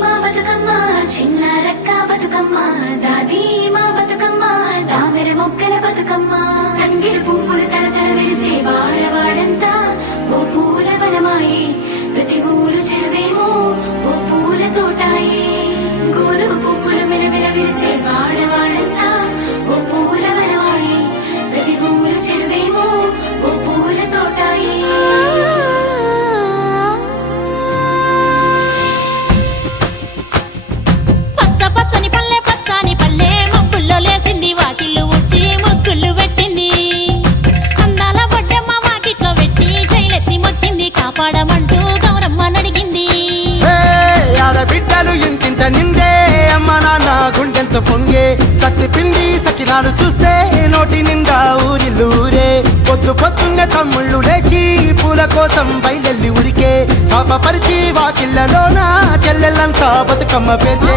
మా బతుకమ్మ చిన్న రక్క బతుకమ్మ దాది మా బతుకమ్మ దామెర మొక్కల బతుకమ్మ తంగిడు పువ్వులు తడతడ మెరిసే వాడవాడంతా ఓ పూల వనమాయే ప్రతి ఊరు చెరువేమో ఓ పూల తోటాయే గోరు పువ్వులు మెలమెల విరిసే వాడవాడంతా ఓ పూల వనమాయే ప్రతి ఊరు చెరువేమో ఓ పూల తోటాయే పచ్చని పల్లె పచ్చని పల్లె మబ్బుల్లో లేసింది వాకిళ్ళు ఊడ్చి ముగ్గులు పెట్టింది అందాల బొడ్డమ్మ వాకిట్లో పెట్టి జైలెత్తి మొక్కింది కాపాడమంటూ గౌరమ్మ నడిగింది ఆడబిడ్డలు ఇంటింట నిందే అమ్మ నాన్న గుండెంతో పొంగే సత్తి పిండి సకినాలు చూస్తే నోటి నిండా ఊరిల్లూరే పొద్దు పొద్దున్నే తమ్ముళ్ళు లేచి పూల కోసం బయలెల్లి ఉరికే శాపపరిచి వాకిళ్ళలోన చెల్లెళ్ళంతా బతుకమ్మ పేర్చే